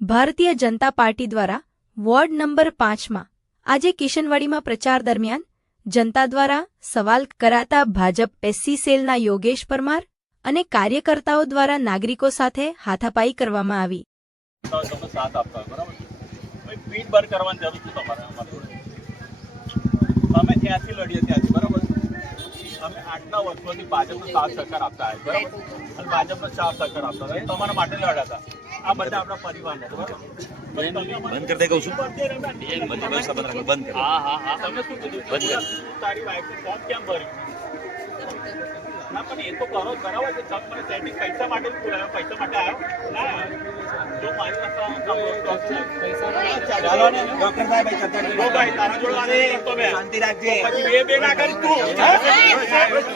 Bharatiya Janata party દ્વારા ward number 5માં આજે કિશનવાડીમાં પ્રચાર દરમિયાન જનતા દ્વારા સવાલ કરાતા ભાજપ એસસી સેલના યોગેશ પરમાર અને કાર્યકર્તાઓ દ્વારા નાગરિકો સાથે હાથાપાઈ કરવામાં આવી. અમે ત્યાંથી લડીએ ત્યાંથી બરાબર. અમે 8 વર્ષોથી ભાજપનો સાથ સહકાર આપતા આવ્યા બરાબર, અને ભાજપનો સાથ સહકાર આપતા હતા. તમારા માટે લડ્યા હતા. આ બધા આપણા પરિવારનો બરાબર. બંધ કરી દે કહું છું. બંધ કરી. હા હા હા. તમે શું કીધું? બંધ કરી. તારી વાઈફનું ફોર્મ કેમ ભર્યું? ના પણ એ તો કરો બરાબર છે. મને સેટિંગ પૈસા માટે જ બોલાવ્યો. પૈસા માટે આવ્યો ના. જો મારી શાંતિ રાખજે. પછી બે ના કરી તું સાઈડ